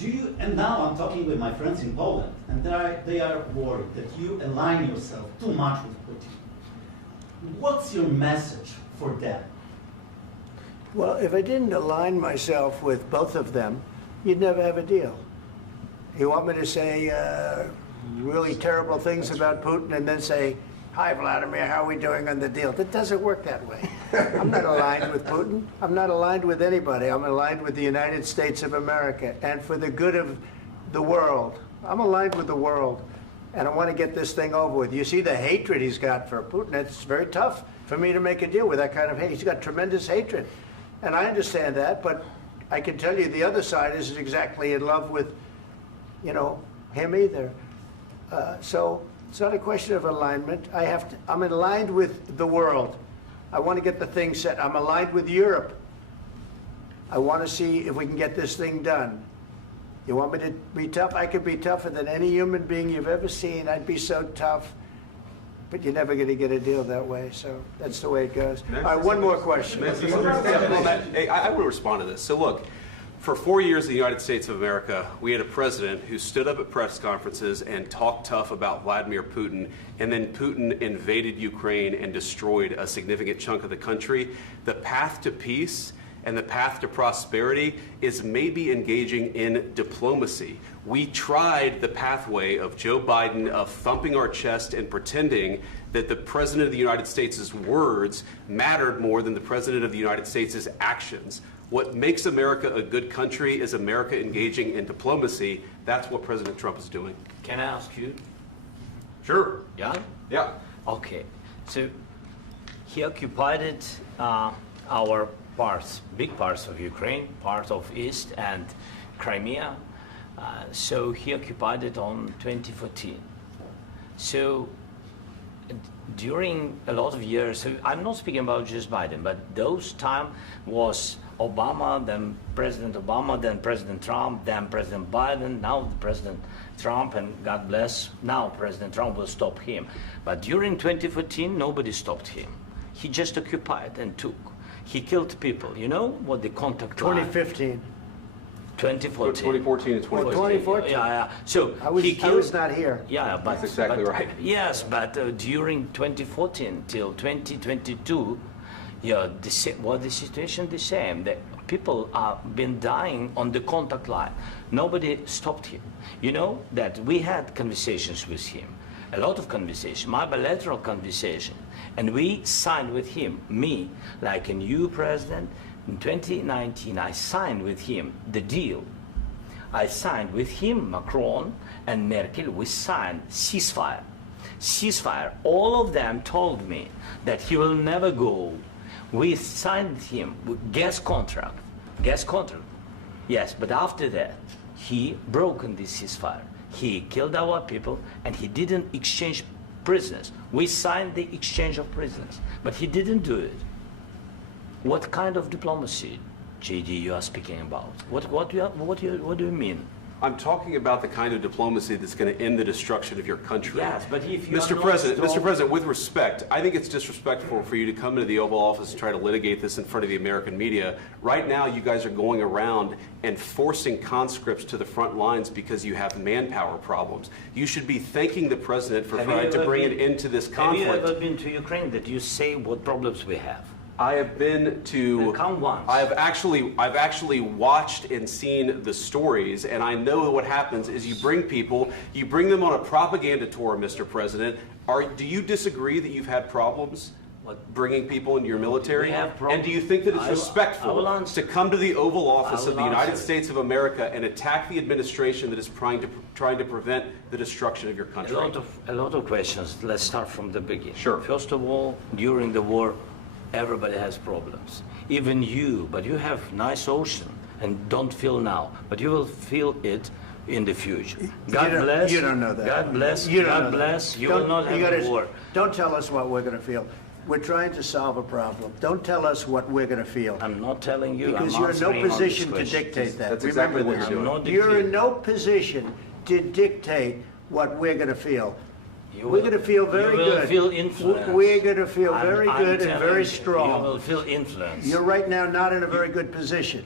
Do you, and now I'm talking with my friends in Poland, and they are worried that you align yourself too much with Putin. What's your message for them? Well, if I didn't align myself with both of them, you'd never have a deal. You want me to say really terrible things about Putin and then say, "Hi, Vladimir, how are we doing on the deal?" That doesn't work that way. I'm not aligned with Putin. I'm not aligned with anybody. I'm aligned with the United States of America and for the good of the world. I'm aligned with the world, and I want to get this thing over with. You see the hatred he's got for Putin. It's very tough for me to make a deal with that kind of hate. He's got tremendous hatred, and I understand that, but I can tell you the other side isn't exactly in love with, you know, him either. So it's not a question of alignment. I'm aligned with the world. I want to get the thing set. I'm aligned with Europe. I want to see if we can get this thing done. You want me to be tough? I could be tougher than any human being you've ever seen. I'd be so tough. But you're never going to get a deal that way, so that's the way it goes. All right, one more question. Hey, I want to respond to this. So look, for 4 years in the United States of America, we had a president who stood up at press conferences and talked tough about Vladimir Putin, and then Putin invaded Ukraine and destroyed a significant chunk of the country. The path to peace and the path to prosperity is maybe engaging in diplomacy. We tried the pathway of Joe Biden of thumping our chest and pretending that the President of the United States' words mattered more than the President of the United States' actions. What makes America a good country is America engaging in diplomacy. That's what President Trump is doing. Can I ask you? Sure. Yeah? Yeah. Okay. So he occupied our parts, big parts of Ukraine, part of East and Crimea. So he occupied it on 2014. So during a lot of years, so I'm not speaking about just Biden, but those time was Obama, then President Obama, then President Trump, then President Biden, now President Trump, and God bless, now President Trump will stop him. But during 2014, nobody stopped him. He just occupied and took. He killed people. You know what the contact line? 2015. 2014. 2014 and 2014. 2014. Yeah. So I was not here. Yeah, but that's exactly right. Yes, but during 2014 till 2022, yeah, the situation the same. The people have been dying on the contact line. Nobody stopped him. You know that we had conversations with him, a lot of conversations, my bilateral conversation, and we signed with him, me, like a new president. In 2019, I signed with him the deal. I signed with him, Macron and Merkel, we signed ceasefire. Ceasefire. All of them told me that he will never go. We signed him with gas contract. Gas contract. Yes, but after that, he broken this ceasefire. He killed our people and he didn't exchange prisoners. We signed the exchange of prisoners, but he didn't do it. What kind of diplomacy, JD, you are speaking about? What do you mean? I'm talking about the kind of diplomacy that's going to end the destruction of your country. Yes, but if you Mr. President, with respect, I think it's disrespectful for you to come into the Oval Office and try to litigate this in front of the American media. Right now, you guys are going around and forcing conscripts to the front lines because you have manpower problems. You should be thanking the President for trying to bring an end to this conflict. Have you ever been to Ukraine that you say what problems we have? I have been to. Come once. I've actually watched and seen the stories, and I know what happens is you bring people, you bring them on a propaganda tour, Mr. President. Do you disagree that you've had problems bringing people into your military? And do you think that it's respectful to come to the Oval Office of the United States of America and attack the administration that is trying to prevent the destruction of your country? A lot of questions. Let's start from the beginning. Sure. First of all, during the war, everybody has problems, even you, but you have nice ocean and don't feel now, but you will feel it in the future. God bless. You don't know that. God bless. You don't God bless. You will not have a war. Don't tell us what we're going to feel. We're trying to solve a problem. Don't tell us what we're going to feel. I'm not telling you. Because you're in no position to dictate that. That's exactly what you're doing. You're in no position to dictate what we're going to feel. We're going to feel very good. You will feel influence. We're going to feel very good and very strong. You will feel influence. You're right now not in a very good position.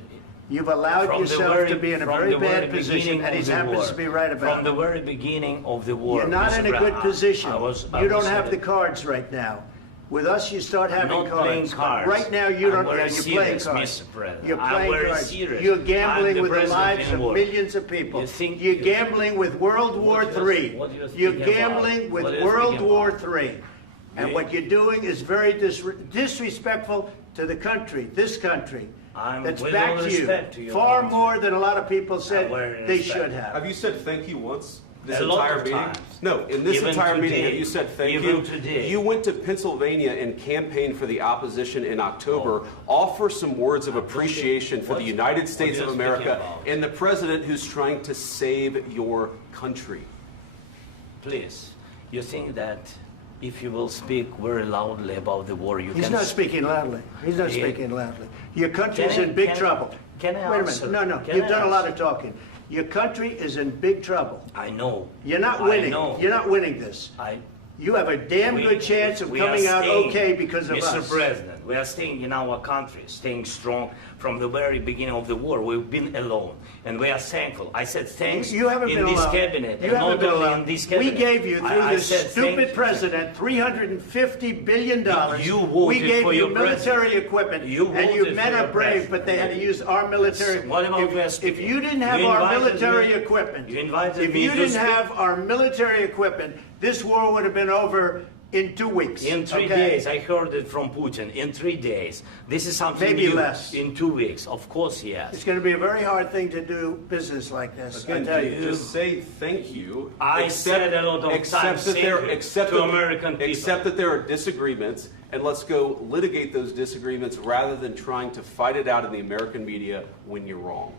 You've allowed From the yourself to be in a from very the bad very position, beginning and he of the happens war. to be right about From it. the very beginning of the war. You're not Mr. in a Brown, good position. I You don't was have the cards right now. With us, you start having not playing cards. cards. Right now, you I'm don't. very You're playing serious, cards. Mr. President. You're I'm playing very cards. serious. You're I'm gambling the with the president lives in of war. millions of people. You think You're you- gambling with World War What do you- III. what do you You're think about? gambling with What do you World think War about? III. And You- what you're doing is very disrespectful to the country, this country. That's with back all to respect to you. your Far country. more than a lot of people said very they respect. should have. Have you said thank you once? This A lot entire of meeting? times. No, in this Even entire meeting, today. have you said thank Even you? today. You went to Pennsylvania and campaigned for the opposition in October. Offer some words of appreciation for the What- United States what of are you speaking America about? and the president who's trying to save your country. Please, you think that if you will speak very loudly about the war, you He's can... not speaking loudly. He's not Yeah. speaking loudly. Your country's Can I- in big can I- trouble. can I Wait a answer? minute. No, Can you've I done a lot answer? of talking. Your country is in big trouble. I know. You're not I winning. know. You're not winning this. You have a damn good chance of we are coming out staying, okay because of Mr. us. President, we are staying in our country, staying strong from the very beginning of the war. We've been alone, and we are thankful. I said thanks You haven't in been this alone. cabinet, You and haven't not been only alone. in this We cabinet. gave you, through I this said thank stupid you. president, $350 billion. You voted we gave for you your military president. equipment, You and you voted men for are your brave, president. but they had to use our military. What about we are If speaking? you didn't have You our invited military me- equipment, you invited if me you to didn't speak. have our military equipment, this war would have been over in 2 weeks. In 3 okay? days, I heard it from Putin. In 3 days, this is something Maybe new. less. In 2 weeks, of course, yes. It's going to be a very hard thing to do business like this. Again, I tell you. just say thank you. I said a lot of times that there, thank you accept to that- American people. Accept that there are disagreements, and let's go litigate those disagreements rather than trying to fight it out in the American media when you're wrong.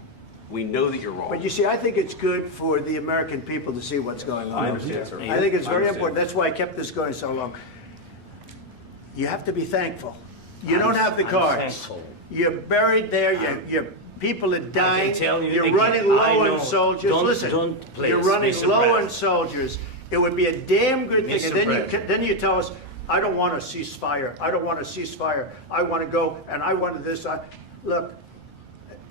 We know that you're wrong. But you see, I think it's good for the American people to see what's going on. I understand, sir. I think it's I very understand. important. That's why I kept this going so long. You have to be thankful. You I'm- don't have the I'm cards. thankful. You're buried there. Your people are dying. tell you You're again, running I low know. on soldiers. Don't- Listen, don't, please, you're running Mr. low on President. soldiers. It would be a damn good thing. Mr. And then President. then you tell us, I don't want a ceasefire. I don't want a ceasefire. I want to go, and I wanted this. Look,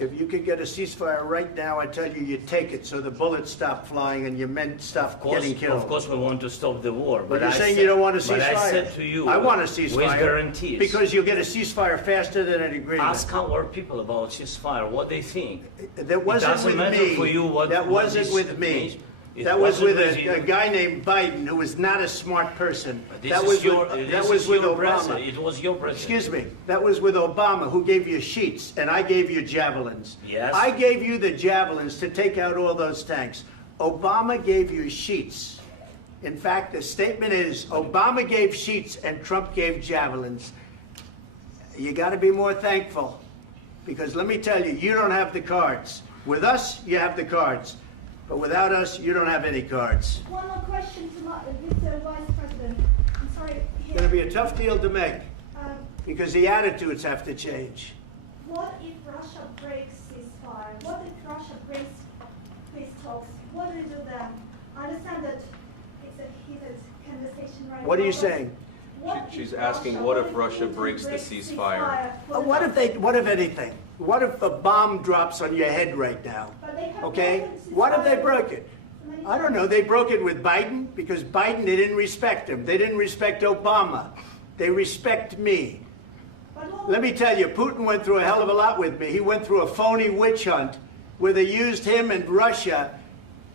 if you could get a ceasefire right now, I tell you, you take it so the bullets stop flying and your men stop getting killed. Of course, we want to stop the war. But you're I saying said- you don't want a ceasefire. But I said to you, I want a ceasefire. with guarantees. Because you'll get a ceasefire faster than an agreement. Ask our people about ceasefire, what they think. That wasn't it doesn't with matter me. for you what That what wasn't this with me. means. It That was wasn't with you. a guy named Biden who was not a smart person. This That is was your, with, this that was is with your Obama. president. It was your president. Excuse me. That was with Obama, who gave you sheets, and I gave you javelins. Yes. I gave you the javelins to take out all those tanks. Obama gave you sheets. In fact, the statement is Obama gave sheets and Trump gave javelins. You got to be more thankful, because let me tell you, you don't have the cards. With us, you have the cards. But without us, you don't have any cards. One more question to Mr. Vice President. I'm sorry. It's going to be a tough deal to make, Um, because the attitudes have to change. what if Russia breaks ceasefire? What if Russia breaks peace talks? What do we do then? I understand that it's a heated conversation right now. What are you but saying? what She's if asking, Russia- what if if Russia Putin breaks the breaks ceasefire? What if anything? What if a bomb drops on your head right now? But they have Okay? broken What if they ceasefire broke it? many I don't know. They broke it with Biden, because Biden, they didn't respect him. They didn't respect Obama. They respect me. But what- Let me tell you, Putin went through a hell of a lot with me. He went through a phony witch hunt where they used him and Russia.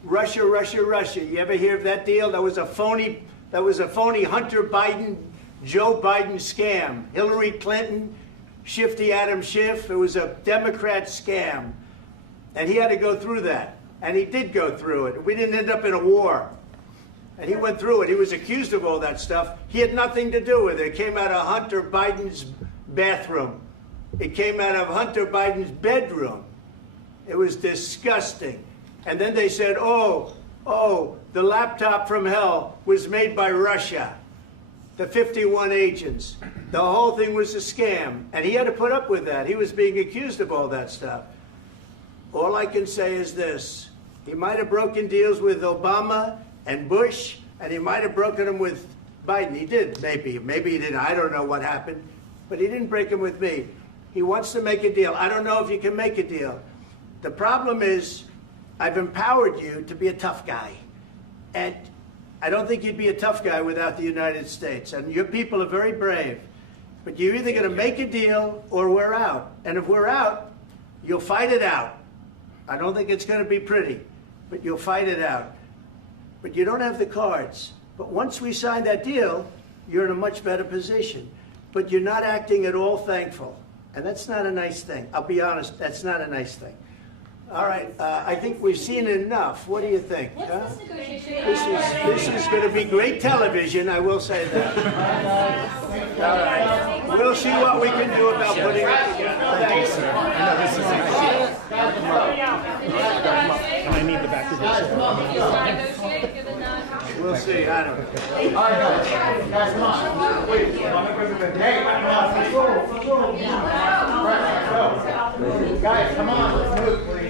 Russia. You ever hear of that deal? That was a phony Hunter Biden, Joe Biden scam. Hillary Clinton, Shifty Adam Schiff. It was a Democrat scam. And he had to go through that. And he did go through it. We didn't end up in a war. And he went through it. He was accused of all that stuff. He had nothing to do with it. It came out of Hunter Biden's bathroom. It came out of Hunter Biden's bedroom. It was disgusting. And then they said, oh, the laptop from hell was made by Russia. The 51 agents. The whole thing was a scam. And he had to put up with that. He was being accused of all that stuff. All I can say is this. He might have broken deals with Obama and Bush, and he might have broken them with Biden. He did, maybe. Maybe he didn't. I don't know what happened. But he didn't break them with me. He wants to make a deal. I don't know if you can make a deal. The problem is I've empowered you to be a tough guy. And I don't think you'd be a tough guy without the United States. And your people are very brave. But you're either going to make a deal or we're out. And if we're out, you'll fight it out. I don't think it's going to be pretty, but you'll fight it out. But you don't have the cards. But once we sign that deal, you're in a much better position. But you're not acting at all thankful. And that's not a nice thing. I'll be honest, that's not a nice thing. All right, I think we've seen enough. What do you think? Huh? This is going to be great television, I will say that. All right, we'll see what we can do about putting it together. Thanks, sir. I know this is and I need the back of this. We'll see, I don't know. All right, guys, come on. Wait, hey, come on, let's go. Guys, come on, let's move, please.